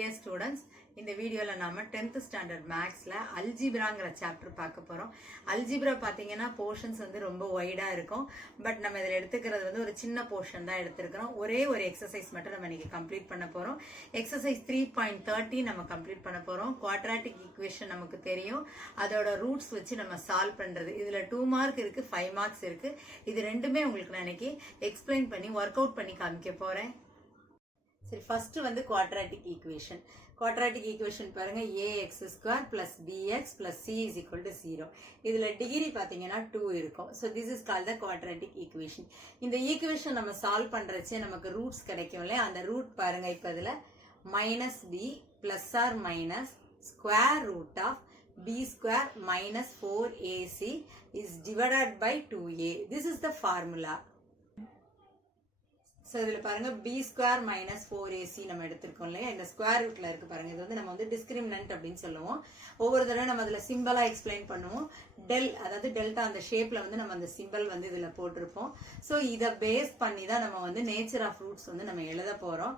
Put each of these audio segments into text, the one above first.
Dear students, இந்த வீடியோல நாம 10th ஸ்டாண்டர்ட் மேக்ஸ்ல அல்ஜிப்ராங்கற சாப்டர் பார்க்க போறோம். அல்ஜிப்ரா பாத்தீங்கன்னா போர்ஷன்ஸ் வந்து ரொம்ப வைடா இருக்கும். பட் நம்ம இதில எடுத்துக்கிறது வந்து ஒரு சின்ன போர்ஷன் தான் எடுத்துக்கிறோம். ஒரே ஒரு எக்ஸர்சைஸ் மட்டும் நம்ம இன்னைக்கு கம்ப்ளீட் பண்ண போறோம். எக்ஸர்சைஸ் 3.30 நம்ம கம்ப்ளீட் பண்ண போறோம். குவாட்ராட்டிக் ஈக்குவேஷன் நமக்கு தெரியும். அதோட ரூட்ஸ் வச்சு நம்ம சால்வ் பண்றது. இதுல 2 மார்க் இருக்கு, 5 மார்க்ஸ் இருக்கு. இது ரெண்டுமே உங்களுக்கு நான் இன்னைக்கு எக்ஸ்பிளைன் பண்ணி வொர்க் அவுட் பண்ணி காமிக்க போறேன். சரி, ஃபர்ஸ்ட் வந்து குவாட்ராட்டிக் ஈக்குவேஷன். குவாட்ராட்டிக் ஈக்குவேஷன் பாருங்க, ax square plus bx plus c is equal to 0. இதுல டிகிரி பாத்தீங்கன்னா 2 இருக்கும். So this is called the quadratic equation. இந்த ஈக்குவேஷன் நம்ம சால்வ் பண்றச்சே நமக்கு ரூட்ஸ் கிடைக்கும் இல்லையா? அந்த ரூட் பாருங்க, இப்ப இதுல minus b plus or minus square root of b square minus 4ac is divided by 2a. This is the formula. So இதுல பாருங்க b square minus 4ac நம்ம எடுத்திருக்கோம் இல்லையா? இந்த ஸ்கொயர் ரூட்ல இருக்கு பாருங்க. இது வந்து நம்ம வந்து டிஸ்கிரிமினன்ட் அப்படின்னு சொல்லுவோம். ஒவ்வொரு தடவை நம்ம அதுல சிம்பிளா எக்ஸ்பிளைன் பண்ணுவோம். டெல், அதாவது டெல்டா அந்த ஷேப்ல வந்து நம்ம அந்த சிம்பிள் வந்து இதுல போட்டிருப்போம். ஸோ இதை பேஸ் பண்ணி தான் நம்ம வந்து நேச்சர் ஆஃப் ரூட்ஸ் வந்து நம்ம எழுத போறோம்.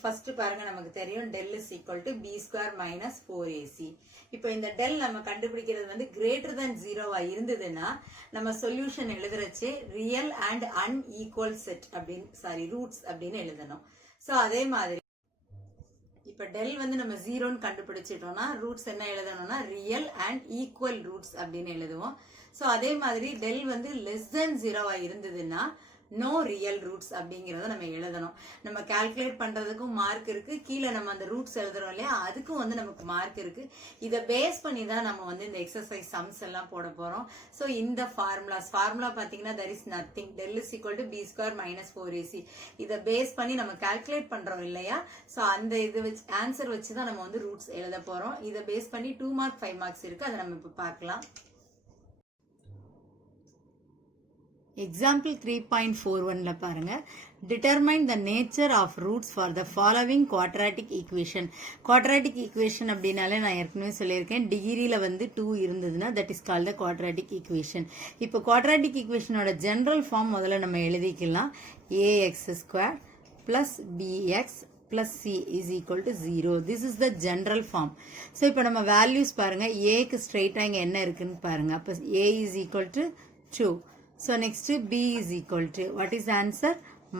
ஃபர்ஸ்ட் பாருங்க, நமக்கு தெரியும் del is equal to b square minus 4ac. இப்போ இந்த டெல் நம்ம கண்டுபிடிக்கிறது வந்து கிரேட்டர் than 0வா இருந்ததுன்னா நம்ம சொல்யூஷன் எழுதுறச்சே ரியல் அண்ட் அன்ஈக்குவல் செட் அப்படின்னு ரூட்ஸ் அப்படின்னு எழுதணும். ஸோ அதே மாதிரி இப்ப டெல் வந்து நம்ம 0ன்னு கண்டுபிடிச்சிட்டோம்னா ரூட்ஸ் என்ன எழுதணும்னா ரியல் அண்ட் ஈக்குவல் ரூட்ஸ் அப்படின்னு எழுதுவோம். ஸோ அதே மாதிரி டெல் வந்து லெஸ் தென் 0வா இருந்ததுன்னா நோ ரியல் ரூட்ஸ் அப்படிங்கறத நம்ம எழுதணும். நம்ம கால்குலேட் பண்றதுக்கும் மார்க் இருக்கு, கீழே நம்ம அந்த ரூட்ஸ் எழுதுறோம் இல்லையா, அதுக்கும் வந்து நமக்கு மார்க் இருக்கு. இதை பேஸ் பண்ணி தான் நம்ம வந்து இந்த எக்ஸசைஸ் சம்ஸ் எல்லாம் போட போறோம். ஸோ இந்த ஃபார்முலா பாத்தீங்கன்னா there is nothing. del is equal to b square minus 4ac. இதை பேஸ் பண்ணி நம்ம கால்குலேட் பண்றோம் இல்லையா? ஸோ அந்த இது வச்சு ஆன்சர் வச்சு தான் நம்ம வந்து ரூட்ஸ் எழுத போறோம். இதை பேஸ் பண்ணி 2 மார்க் 5 மார்க்ஸ் இருக்கு. அதை நம்ம இப்ப பார்க்கலாம். Example 3.41ல பாருங்க, determine the nature of roots for the following quadratic equation. Quadratic equation அப்படினாலே நான் ஏற்கனவே சொல்லியிருக்கேன், டிகிரியில வந்து 2 இருந்ததுன்னா that is called the quadratic equation. இப்போ quadratic equationோட general form முதல்ல நம்ம எழுதிக்கலாம். ax square plus bx plus c is equal to 0. This is the general form. So இப்போ நம்ம values பாருங்க, aக்கு ஸ்ட்ரெயிட்டா இங்க என்ன இருக்குன்னு பாருங்க. அப்போ a is equal to 2. So next b is equal to, what is the answer?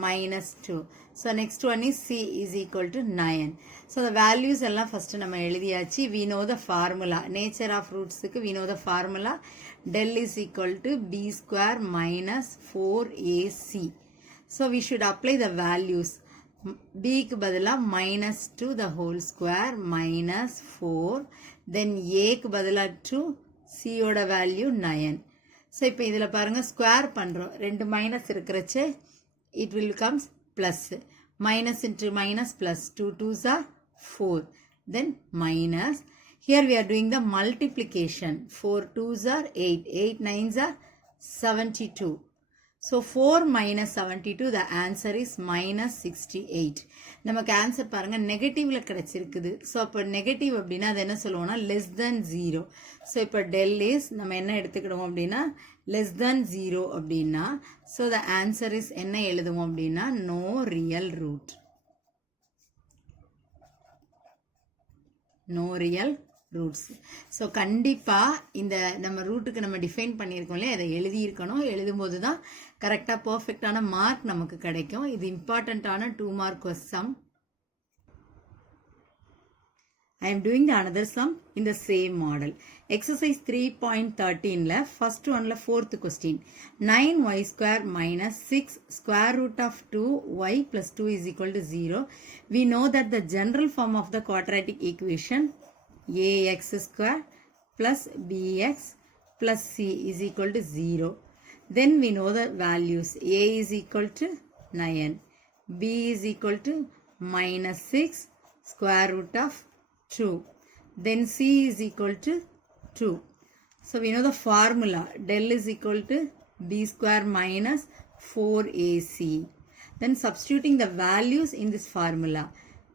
Minus 2. So next one is c is equal to 9. So the values எல்லாம் first நம்ம எழுதியாச்சு. We know the formula. Nature of roots க்கு we know the formula. Del is equal to b square minus 4ac. So we should apply the values. b க்கு பதிலா minus 2 the whole square minus 4. Then a க்கு பதிலா 2, c ஓட value 9. So இப்போ இதில் பாருங்கள், square பண்ணுறோம். 2 மைனஸ் இருக்கிறச்சு it will comes plus. Minus into minus plus 2 2s are 4. Then minus. Here we are doing the multiplication. 4 2s are 8. 8 9s are 72. So 4 minus 72, the answer is minus 68. நமக்கு answer பாருங்க நெகட்டிவ்ல கிடைச்சிருக்குது. So அப்போ negative அப்படின்னா அது என்ன சொல்லுவோம்னா less than 0. So இப்போ del is நம்ம என்ன எடுத்துக்கிடுவோம் அப்படின்னா less than 0 அப்படின்னா, ஸோ the answer is என்ன எழுதுவோம் அப்படின்னா no real root. No real roots. So கண்டிப்பாக இந்த நம்ம ரூட்டுக்கு நம்ம டிஃபைன் பண்ணியிருக்கோம் இல்லையா, அதை எழுதியிருக்கணும். எழுதும்போது தான் கரெக்டாக பர்ஃபெக்டான மார்க் நமக்கு கிடைக்கும். இது இம்பார்ட்டண்ட்டான 2 mark some. I am doing the another sum in the same model. Exercise 3.13ல first oneல 4th question. 9y square minus 6 square root of 2y plus 2 is equal to 0. We know that the general form of the quadratic equation ax square plus bx plus c is equal to 0. Then we know the values. A is equal to 9. B is equal to minus 6 square root of 2. Then c is equal to 2. So we know the formula. Del is equal to b square minus 4ac. Then substituting the values in this formula.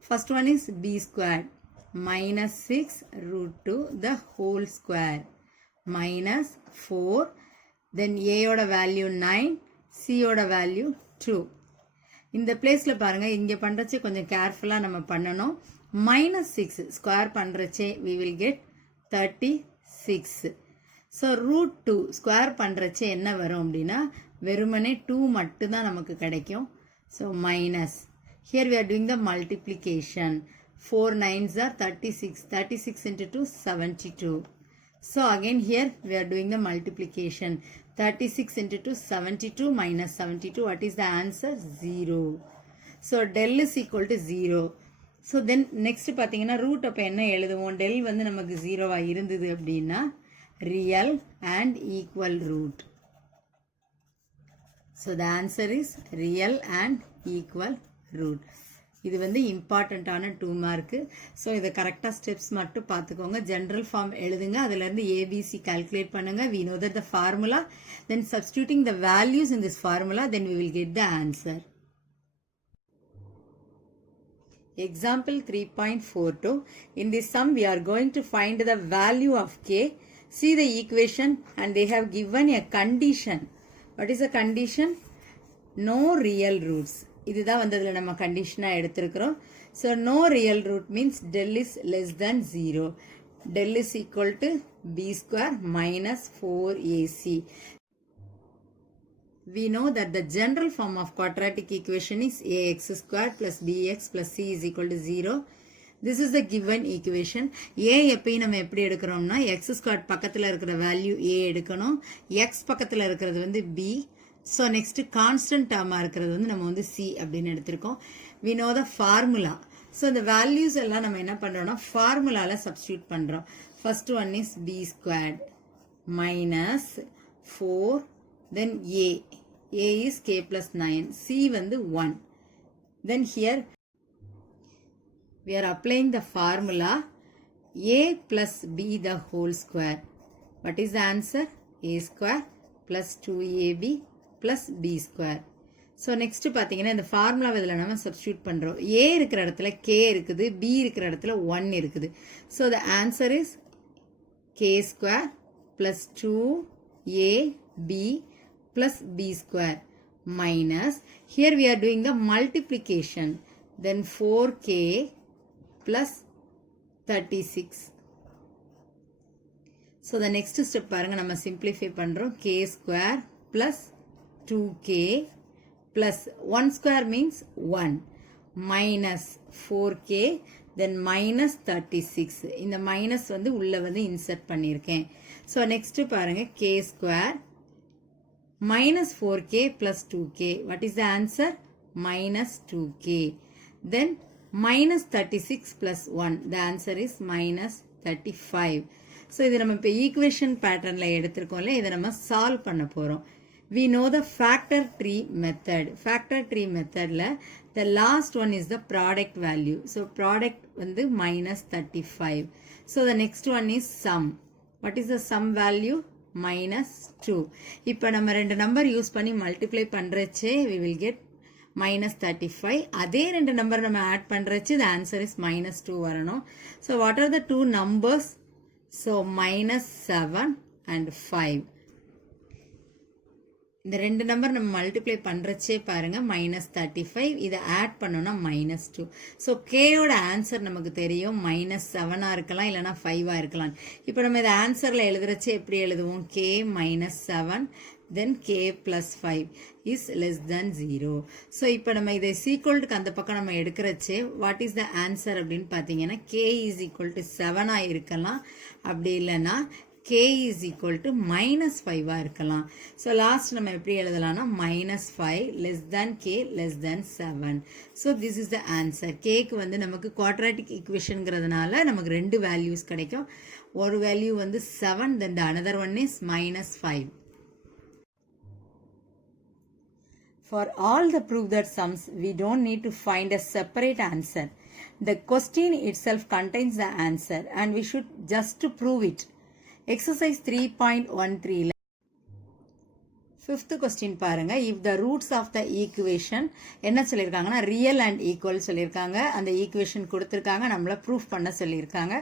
First one is b squared minus 6 root 2 the whole square minus 4. Then a oda value 9, c oda value 2. இந்த பிளேஸ்ல பாருங்க, இங்க பண்றச்சே கொஞ்சம் கேர்ஃபுல்லா நம்ம பண்ணணும். -6 square பண்றச்சே we will get 36. So √2 square பண்றச்சே என்ன வரும் அப்படின்னா வெறுமனே 2 மட்டும் தான் நமக்கு கிடைக்கும். So minus. Here we are doing the multiplication. 4 9s are 36. 36 into 2 72. So again here we are doing the multiplication. 36 into 2 72 minus 72. What is the answer? 0. So del is equal to 0. So then next பார்த்தீங்கன்னா root அப்போ என்ன எழுதுவோம்? del வந்து நமக்கு 0 இருந்தது அப்படின்னா real and equal root. So the answer is real and equal root. இது வந்து இம்பார்ட்டண்ட்டான 2 மார்க்கு. ஸோ இதை கரெக்டாக ஸ்டெப்ஸ் மட்டும் பார்த்துக்கோங்க. ஜென்ரல் ஃபார்ம் எழுதுங்க, அதுலேருந்து ஏபிசி கால்குலேட் பண்ணுங்க. we know that the formula, then substituting the values in this formula, then we will get the answer. Example 3.42. In this sum we are going to find the value of k. See the equation and they have given a condition. What is the condition? No real roots. இதுதான் வந்ததுல நம்ம கண்டிஷனா எடுத்திருக்கிறோம். So no real root means del is less than 0. Del is equal to b square minus 4ac. We know that the general form of quadratic equation is ax square plus bx plus c is equal to 0. This is the given equation. a எப்பயும் நம்ம எப்படி எடுக்கிறோம்னா x square பக்கத்துல இருக்கிற value a எடுக்கணும், x பக்கத்துல இருக்கிறது வந்து b. So next constant டேர்மாக இருக்கிறது வந்து நம்ம வந்து சி அப்படின்னு எடுத்திருக்கோம். we know the formula. So இந்த வேல்யூஸ் எல்லாம் நம்ம என்ன பண்ணுறோம்னா ஃபார்முலாவில் சப்ஸ்டியூட் பண்ணுறோம். First one is B squared minus 4, then A is K plus 9, C வந்து 1. Then here we are applying the formula a plus b the whole square. What is the answer? a square plus 2ab plus b square. So next பார்த்தீங்கன்னா இந்த ஃபார்முலாவை இதில் நம்ம substitute பண்ணுறோம். ஏ இருக்கிற இடத்துல K இருக்குது, பி இருக்கிற இடத்துல 1 இருக்குது. So the answer is K square plus 2ab plus B square minus here we are doing the multiplication. Then 4k plus 36. So the next step பாருங்கள், நம்ம சிம்பிளிஃபை பண்ணுறோம். K square plus 2k plus 1 square means 1 minus 4k then minus 36. இந்த minus வந்து உள்ள வந்து insert பண்ணியிருக்கேன். So next பாருங்க k square minus 4k plus 2k. What is the answer? Minus 2k. Then minus 36 plus 1. The answer is minus 35. So இது நம்ம இப்போ equation patternல எடுத்திருக்கோம்ல, இதை நம்ம solve பண்ண போறோம். We know the factor tree method. Factor tree method la the last one is the product value. So product வந்து minus 35. So the next one is sum. What is the sum value? Minus 2. இப்போ நம்ம ரெண்டு number use பண்ணி multiply பண்றச்சே we will get minus 35. அதே ரெண்டு number நம்ம add பண்றச்சே the answer is minus 2 வரணும். So what are the two numbers? So minus 7 and 5. இந்த ரெண்டு நம்பர் நம்ம மல்டிப்ளை பண்ணுறச்சே பாருங்க மைனஸ் 35, இதை ஆட் பண்ணோம்னா மைனஸ் 2. ஸோ கேயோட ஆன்சர் நமக்கு தெரியும் மைனஸ் 7 இருக்கலாம் இல்லைனா 5 இருக்கலாம். இப்போ நம்ம இதை ஆன்சரில் எழுதுறச்சே எப்படி எழுதுவோம்? K minus 7 then k plus 5 is less than 0. So இப்போ நம்ம இதை சீக்வல்ட்டுக்கு அந்த பக்கம் நம்ம எடுக்கிறச்சே வாட் இஸ் த ஆன்சர் அப்படின்னு பார்த்தீங்கன்னா k is equal to 7 இருக்கலாம், அப்படி இல்லைன்னா k is equal to minus 5 இருக்கலாம். ஸோ லாஸ்ட் நம்ம எப்படி எழுதலாம்னா minus 5 less than k less than 7. So this is the answer. கேக்கு வந்து நமக்கு குவாட்ராட்டிக் ஈக்குவேஷன்ங்கிறதுனால நமக்கு ரெண்டு வேல்யூஸ் கிடைக்கும். ஒரு வேல்யூ வந்து 7, then the another one is minus 5. For all the prove that sums, we don't need to find a separate answer. The question itself contains the answer and we should just to prove it. Exercise 3.13 fifth question பாருங்க. If the roots of the equation என்ன சொல்லியிருக்காங்கன்னா real and equal சொல்லியிருக்காங்க. அந்த equation கொடுத்துருக்காங்க, நம்மள proof பண்ண சொல்லியிருக்காங்க.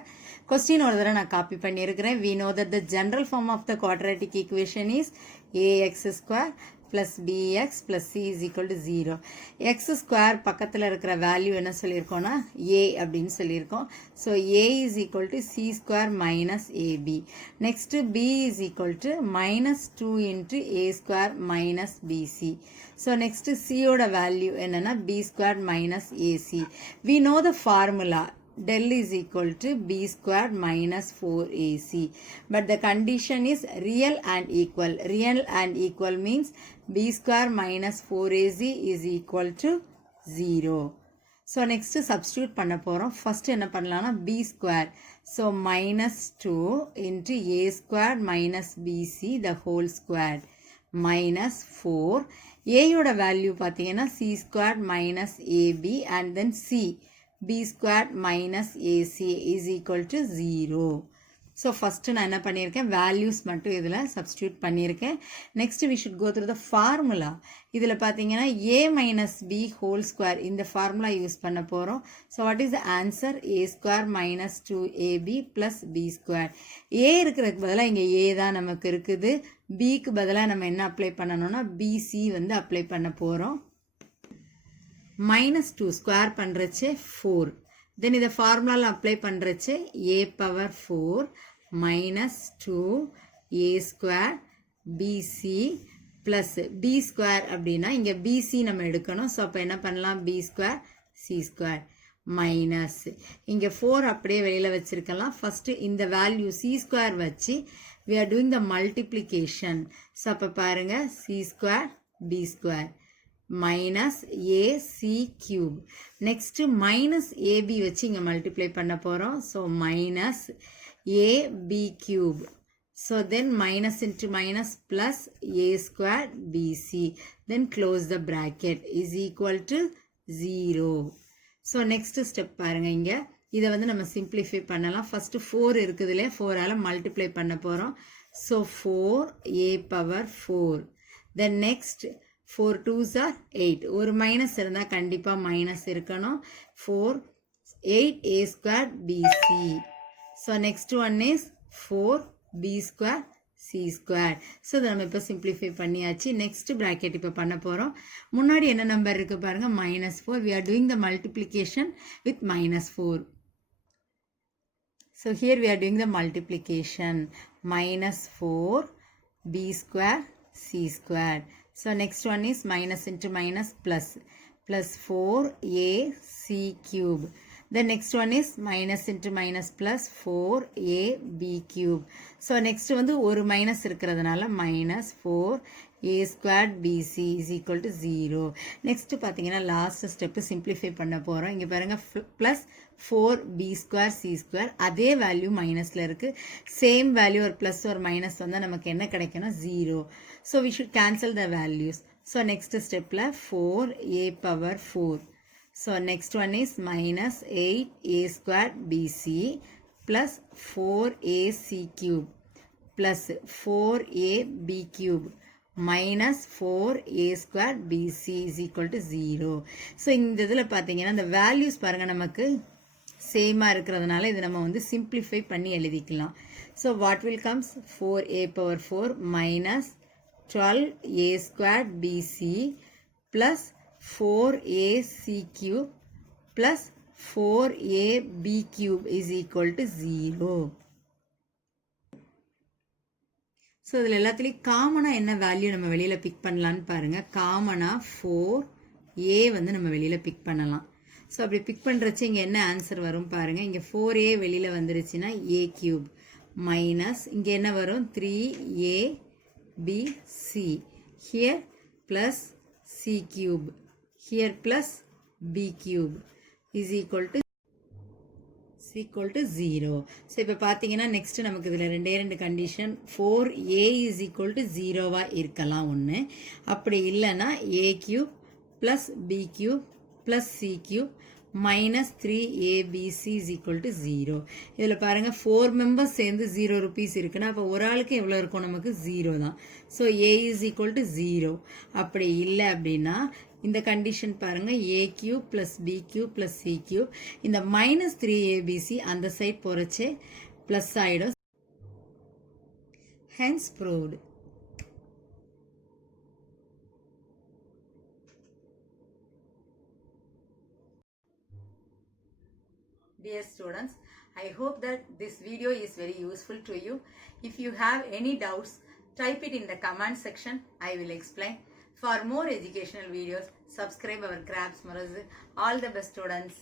Question ஒரு தடவை நான் காப்பி பண்ணியிருக்கிறேன். We know that the general form of the quadratic equation is ax square plus bx plus c is equal to 0. x square பக்கத்தில் இருக்கிற வேல்யூ என்ன சொல்லியிருக்கோம்னா a அப்படின்னு சொல்லியிருக்கோம். So a is equal to c square minus ab. Next b is equal to minus 2 into a square minus bc. So next c ஓட value என்னன்னா b square minus ac. We know the formula. Del is equal to b square minus 4ac. But the condition is real and equal. Real and equal means b square minus 4ac is equal to 0. So next substitute பண்ண போறோம். First என்ன பண்ணலாம்னா b square. So minus 2 into a square minus bc the whole square minus 4. a யோட value பார்த்தீங்கன்னா c square minus ab and then c. b squared minus ac is equal to 0. So first நான் என்ன பண்ணியிருக்கேன் values மட்டும் இதில் substitute பண்ணியிருக்கேன். Next we should go through the formula. இதில் பார்த்தீங்கன்னா a minus b whole square இந்த formula யூஸ் பண்ண போகிறோம். So what is the answer? a square minus 2ab plus b square. a இருக்கிறதுக்கு பதிலாக இங்கே a தான் நமக்கு இருக்குது. bக்கு பதிலாக நம்ம என்ன அப்ளை பண்ணணும்னா bc வந்து அப்ளை பண்ண போகிறோம். minus 2 square பண்றச்சு 4. then இதை ஃபார்முலால apply பண்றச்சு a power 4 minus 2 a square bc plus b square அப்படின்னா இங்க bc நம்ம எடுக்கணும். ஸோ அப்போ என்ன பண்ணலாம் b square c square minus இங்க 4 அப்படியே வெளியில வச்சிருக்கலாம். ஃபர்ஸ்ட் இந்த வேல்யூ c square வச்சு we are doing the multiplication. So அப்போ பாருங்க c square b square minus ac cube. Next minus ab வச்சு இங்க multiply பண்ண போறோம். So minus ab cube. So then minus into minus plus a square bc. Then close the bracket is equal to 0. So next step பாருங்க இங்க இதை வந்து நம்ம simplify பண்ணலாம். First 4 இருக்குதுல 4 ஆல multiply பண்ண போறோம். So 4 a power 4. Then next 4 2s are 8. ஒரு மைனஸ் இருந்தால் கண்டிப்பாக மைனஸ் இருக்கணும். 4 8 a square bc. So next one is 4 b square c square. So இதை நம்ம இப்போ simplify பண்ணியாச்சு. next bracket இப்போ பண்ண போகிறோம். முன்னாடி என்ன நம்பர் இருக்கு பாருங்க minus 4. We are doing the multiplication with minus 4. So here we are doing the multiplication. Minus 4 b square c square. So next one is minus into minus plus 4ac cube. The next one is minus into minus plus 4ab cube. So next வந்து ஒரு minus இருக்கிறதுனால minus 4a squared bc is equal to 0. Next பார்த்தீங்கன்னா last step simplify பண்ண போறோம். இங்க பாருங்க plus 4b square c square அதே value மைனஸ்ல இருக்கு. சேம் வேல்யூ ஒரு plus ஒரு மைனஸ் வந்தா நமக்கு என்ன கிடைக்கணும் 0. So we should cancel the values. So next step la 4a power 4. So next one is minus 8a square bc plus 4ac cube plus 4ab cube minus 4a square bc is equal to 0. So இந்த இதில் பார்த்தீங்கன்னா இந்த values பாருங்க நமக்கு சேமா இருக்கிறதுனால இது நம்ம வந்து simplify பண்ணி எழுதிக்கலாம். So what will comes 4a power 4 minus 12a square bc plus 4ac cube plus 4ab cube is equal to 0. So இதில் எல்லாத்துலேயும் காமனாக என்ன வேல்யூ நம்ம வெளியில் பிக் பண்ணலான்னு பாருங்கள். காமனாக 4a வந்து நம்ம வெளியில் பிக் பண்ணலாம். ஸோ அப்படி பிக் பண்ணுறச்சு இங்கே என்ன ஆன்சர் வரும் பாருங்கள். இங்கே 4a வெளியில் வந்துருச்சுன்னா a cube மைனஸ் இங்கே என்ன வரும் 3a bc. Here plus c cube. Here plus b cube is equal to 0. So இப்போ பார்த்தீங்கன்னா next நமக்கு இதில் ரெண்டு condition 4a is equal to 0வா இருக்கலாம் ஒன்று. அப்படி இல்லைன்னா a cube plus b cube plus c cube minus 3abc is equal to 0. இதில் பாருங்க 4 members சேர்ந்து 0 rupees இருக்குன்னா அப்போ ஒரு ஆளுக்கு எவ்வளோ இருக்கும் நமக்கு 0 தான். So a is equal to 0. அப்படி இல்லை அப்படின்னா இந்த கண்டிஷன் பாருங்க a cube plus b cube plus c cube இந்த minus 3abc அந்த சைட் போறச்சே plus ஆயிடும். Hence proved. Dear students, I hope that this video is very useful to you. If you have any doubts, type it in the comment section. I will explain. For more educational videos, subscribe our Crafts Marazu. All the best, students.